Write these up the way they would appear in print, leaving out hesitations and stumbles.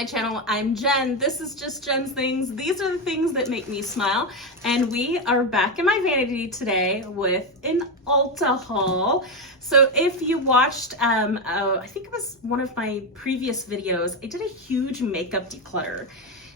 my channel. I'm Jen. This is just Jen's Things. These are the things that make me smile. And we are back in my vanity today with an Ulta haul. So if you watched, I think it was one of my previous videos, I did a huge makeup declutter.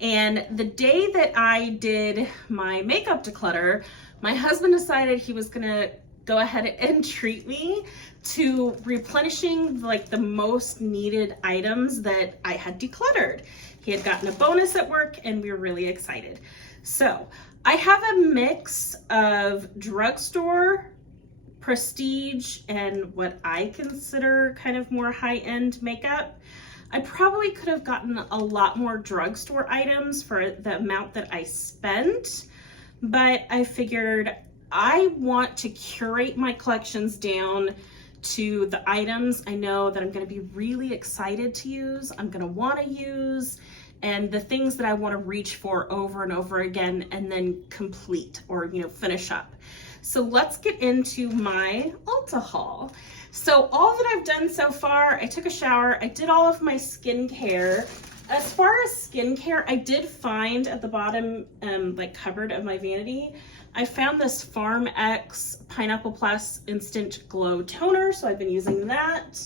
And the day that I did my makeup declutter, my husband decided he was gonna go ahead and treat me to replenishing like the most needed items that I had decluttered. He had gotten a bonus at work and we were really excited. So I have a mix of drugstore, prestige, and what I consider kind of more high-end makeup. I probably could have gotten a lot more drugstore items for the amount that I spent, but I figured I want to curate my collections down to the items I know that I'm going to be really excited to use, I'm going to want to use, and the things that I want to reach for over and over again and then complete or, finish up. So let's get into my Ulta haul. So all that I've done so far, I took a shower, I did all of my skincare. As far as skincare, I did find at the bottom cupboard of my vanity, I found this Farm X Pineapple Plus Instant Glow Toner, so I've been using that.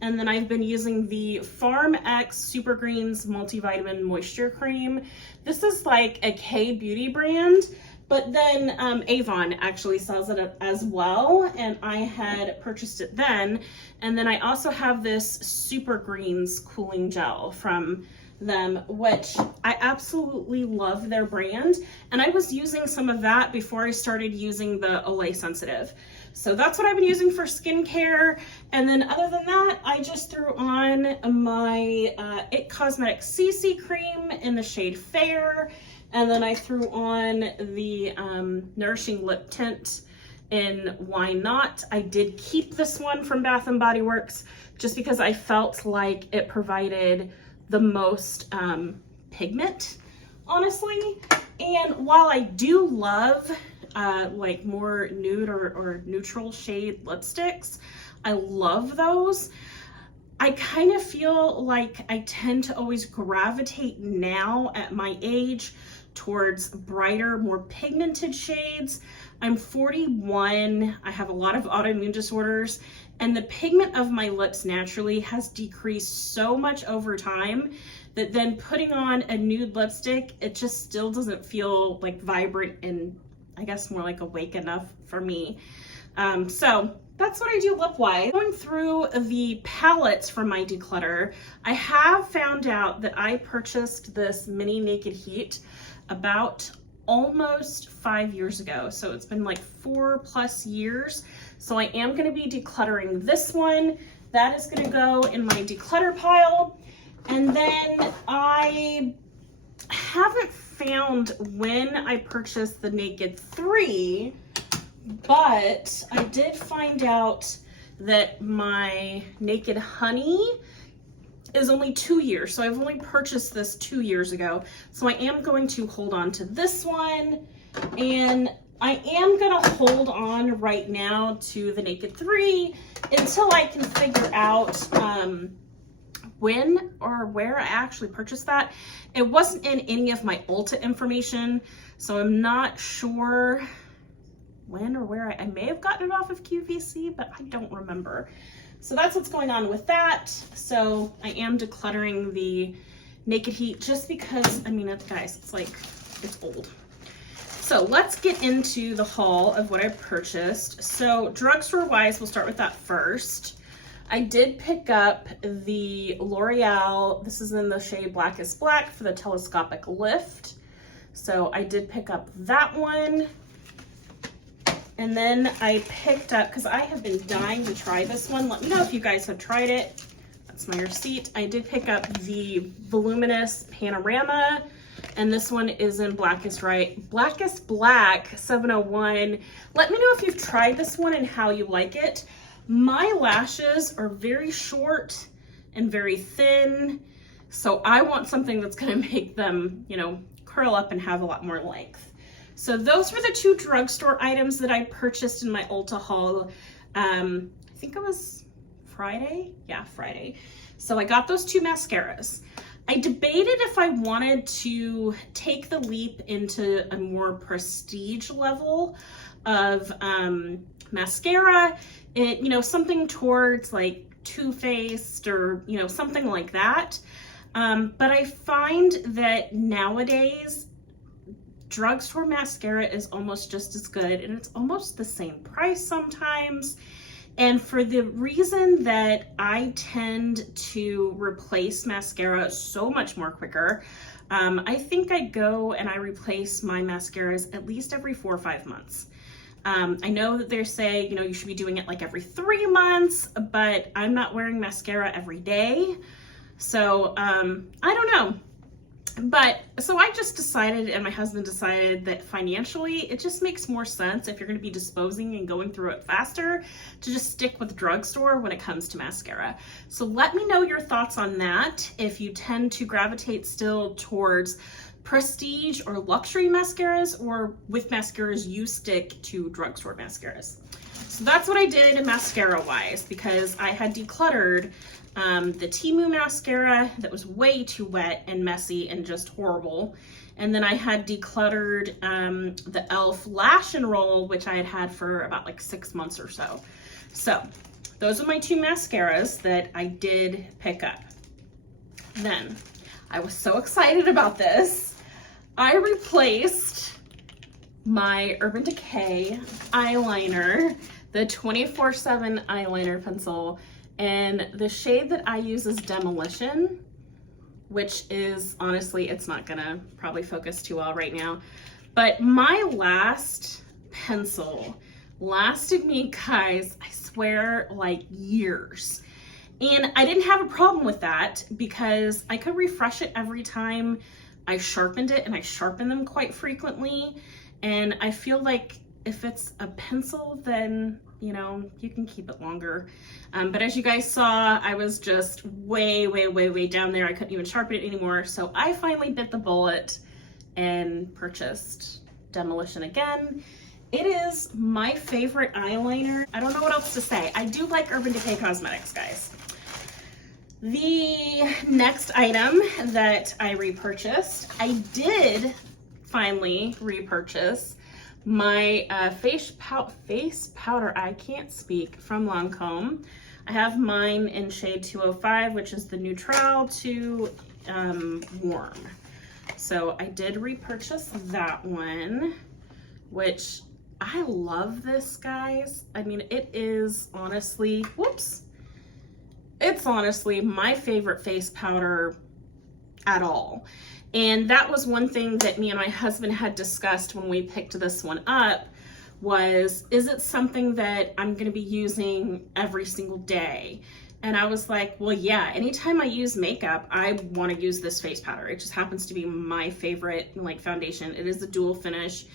And then I've been using the Farm X Super Greens Multivitamin Moisture Cream. This is like a K-beauty brand, but then Avon actually sells it as well, and I had purchased it then. And then I also have this Super Greens Cooling Gel from them, which I absolutely love their brand, and I was using some of that before I started using the Olay Sensitive. So that's what I've been using for skincare. And then other than that, I just threw on my It Cosmetics CC cream in the shade Fair, and then I threw on the Nourishing Lip Tint in Why Not. I did keep this one from Bath & Body Works just because I felt like it provided the most pigment, honestly. And while I do love like more nude or neutral shade lipsticks, I love those, I kind of feel like I tend to always gravitate now at my age towards brighter, more pigmented shades. I'm 41, I have a lot of autoimmune disorders, and the pigment of my lips naturally has decreased so much over time that then putting on a nude lipstick, it just still doesn't feel like vibrant and I guess more like awake enough for me. So that's what I do lip-wise. Going through the palettes from my declutter, I have found out that I purchased this mini Naked Heat about almost 5 years ago. So it's been like 4+ years. So I am going to be decluttering this one. That is going to go in my declutter pile. And then I haven't found when I purchased the Naked 3, but I did find out that my Naked Honey is only 2 years. So I've only purchased this 2 years ago. So I am going to hold on to this one, and I am gonna hold on right now to the Naked 3 until I can figure out when or where I actually purchased that. It wasn't in any of my Ulta information, so I'm not sure when or where. I may have gotten it off of QVC, but I don't remember. So that's what's going on with that. So I am decluttering the Naked Heat just because, I mean, guys, it's old. So let's get into the haul of what I purchased. So drugstore wise, we'll start with that first. I did pick up the L'Oreal, this is in the shade Blackest Black, for the telescopic lift. So I did pick up that one. And then I picked up, because I have been dying to try this one. Let me know if you guys have tried it. That's my receipt. I did pick up the Voluminous Panorama, and this one is in Blackest Black 701. Let me know if you've tried this one and how you like it. My lashes are very short and very thin, so I want something that's gonna make them, curl up and have a lot more length. So those were the two drugstore items that I purchased in my Ulta haul. I think it was Friday. Yeah, Friday. So I got those two mascaras. I debated if I wanted to take the leap into a more prestige level of mascara, something towards like Too Faced or, something like that. But I find that nowadays drugstore mascara is almost just as good, and it's almost the same price sometimes. And for the reason that I tend to replace mascara so much more quicker, I think I go and I replace my mascaras at least every 4 or 5 months. I know that they say, you should be doing it like every 3 months, but I'm not wearing mascara every day. So I don't know. But so I just decided, and my husband decided, that financially it just makes more sense, if you're going to be disposing and going through it faster, to just stick with drugstore when it comes to mascara. So let me know your thoughts on that, if you tend to gravitate still towards prestige or luxury mascaras, or with mascaras you stick to drugstore mascaras. So that's what I did mascara wise, because I had decluttered the Temu mascara that was way too wet and messy and just horrible. And then I had decluttered the e.l.f. Lash and Roll, which I had had for about like 6 months or so. So those are my 2 mascaras that I did pick up. Then I was so excited about this. I replaced my Urban Decay eyeliner, the 24/7 eyeliner pencil, and the shade that I use is Demolition, which is, honestly, it's not gonna probably focus too well right now. But my last pencil lasted me, guys, I swear, like years. And I didn't have a problem with that because I could refresh it every time I sharpened it, and I sharpen them quite frequently. And I feel like if it's a pencil, then you can keep it longer. But as you guys saw, I was just way down there. I couldn't even sharpen it anymore. So I finally bit the bullet and purchased Demolition again. It is my favorite eyeliner. I don't know what else to say. I do like Urban Decay Cosmetics, guys. The next item that I repurchased, I did finally repurchase my face powder, I can't speak, from Lancome. I have mine in shade 205, which is the neutral to warm. So I did repurchase that one, which I love this, guys. I mean, it is honestly, it's honestly my favorite face powder at all. And that was one thing that me and my husband had discussed when we picked this one up, was, is it something that I'm gonna be using every single day? And I was like, well, yeah, anytime I use makeup, I wanna use this face powder. It just happens to be my favorite foundation. It is a dual finish.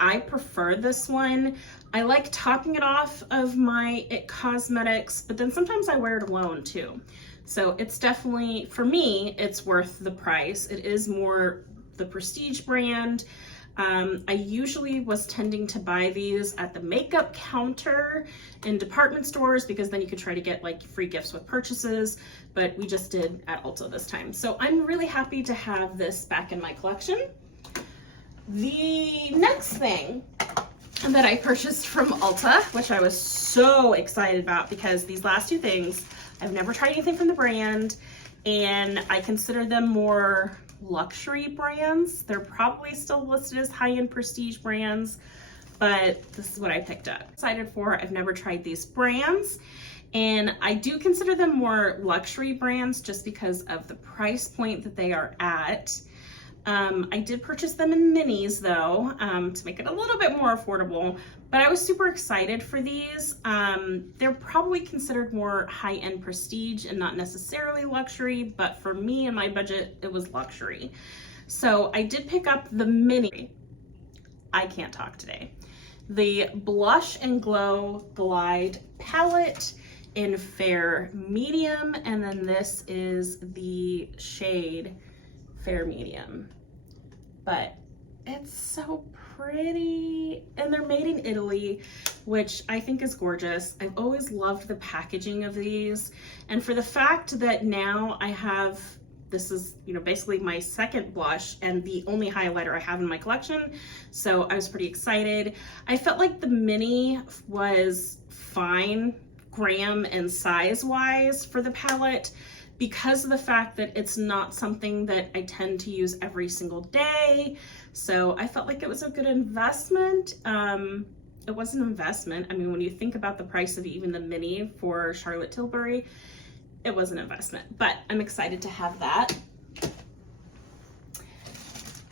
I prefer this one. I like topping it off of my IT Cosmetics, but then sometimes I wear it alone too. So it's definitely, for me, it's worth the price. It is more the prestige brand. I usually was tending to buy these at the makeup counter in department stores, because then you could try to get like free gifts with purchases, but we just did at Ulta this time. So I'm really happy to have this back in my collection. The next thing that I purchased from Ulta, which I was so excited about, because these last 2 things, I've never tried anything from the brand, and I consider them more luxury brands. They're probably still listed as high-end prestige brands, but this is what I picked up. Excited for. I've never tried these brands, and I do consider them more luxury brands just because of the price point that they are at. I did purchase them in minis though, to make it a little bit more affordable, but I was super excited for these. They're probably considered more high-end prestige and not necessarily luxury, but for me and my budget, it was luxury. So I did pick up the mini, I can't talk today, the Blush and Glow Glide Palette in Fair Medium, and then this is the shade Fair Medium. But it's so pretty, and they're made in Italy, which I think is gorgeous. I've always loved the packaging of these, and for the fact that now I have this is, you know, basically my second blush and the only highlighter I have in my collection. So I was pretty excited. I felt like the mini was fine, gram and size wise for the palette, because of the fact that it's not something that I tend to use every single day. So I felt like it was a good investment. It was an investment. I mean, when you think about the price of even the mini for Charlotte Tilbury, it was an investment, but I'm excited to have that.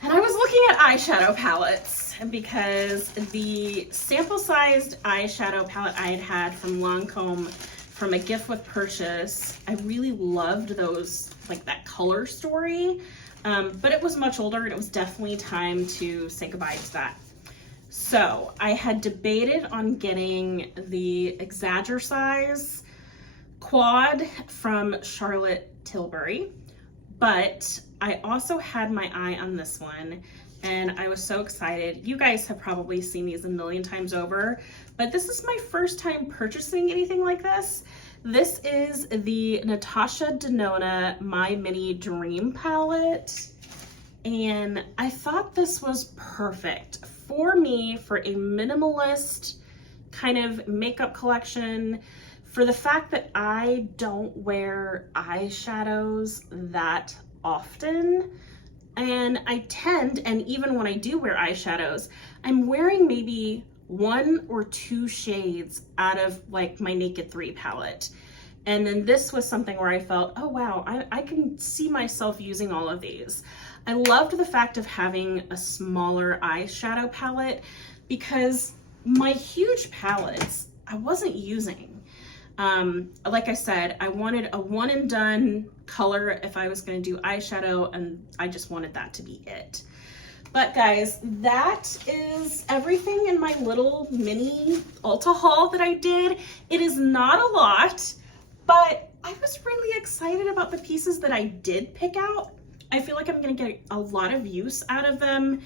And I was looking at eyeshadow palettes because the sample-sized eyeshadow palette I had had from Lancome from a gift with purchase, I really loved those, like that color story, but it was much older and it was definitely time to say goodbye to that. So I had debated on getting the Exaggercise quad from Charlotte Tilbury, but I also had my eye on this one and I was so excited. You guys have probably seen these a million times over, but this is my first time purchasing anything like this. This is the Natasha Denona My Mini Dream palette, and I thought this was perfect for me for a minimalist kind of makeup collection, for the fact that I don't wear eyeshadows that often. And I tend, and even when I do wear eyeshadows, I'm wearing maybe 1 or 2 shades out of like my Naked 3 palette. And then this was something where I felt, oh wow, I can see myself using all of these. I loved the fact of having a smaller eyeshadow palette because my huge palettes I wasn't using. Like I said, I wanted a one and done color if I was going to do eyeshadow, and I just wanted that to be it. But guys, that is everything in my little mini Ulta haul that I did. It is not a lot, but I was really excited about the pieces that I did pick out. I feel like I'm going to get a lot of use out of them.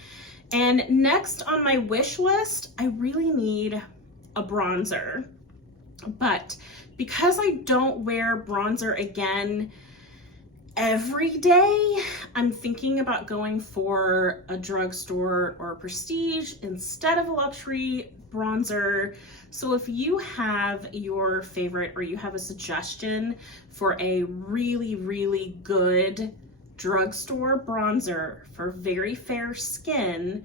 And next on my wish list, I really need a bronzer. But because I don't wear bronzer again every day, I'm thinking about going for a drugstore or a prestige instead of a luxury bronzer. So if you have your favorite or you have a suggestion for a really, really good drugstore bronzer for very fair skin,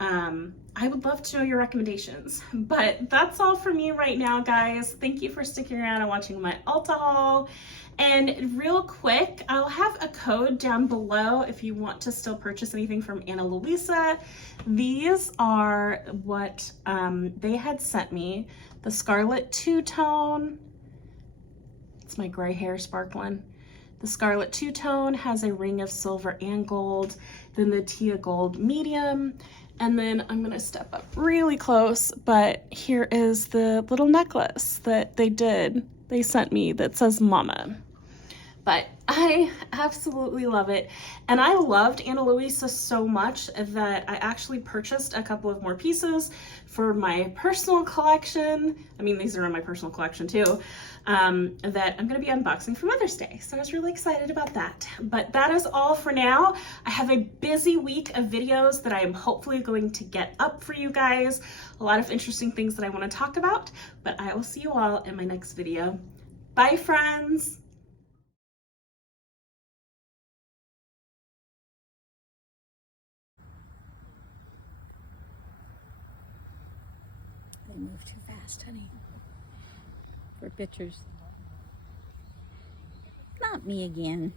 I would love to know your recommendations. But that's all from me right now, guys. Thank you for sticking around and watching my Ulta haul. And real quick, I'll have a code down below if you want to still purchase anything from Ana Luisa. These are what they had sent me. The Scarlet Two-Tone. It's my gray hair sparkling. The Scarlet Two-Tone has a ring of silver and gold. Then the Tia Gold Medium. And then I'm gonna step up really close, but here is the little necklace that they sent me that says Mama. But I absolutely love it. And I loved Ana Luisa so much that I actually purchased a couple of more pieces for my personal collection. I mean, these are in my personal collection too, that I'm gonna be unboxing for Mother's Day. So I was really excited about that. But that is all for now. I have a busy week of videos that I am hopefully going to get up for you guys. A lot of interesting things that I wanna talk about, but I will see you all in my next video. Bye, friends. They move too fast, honey, for pictures. Not me again.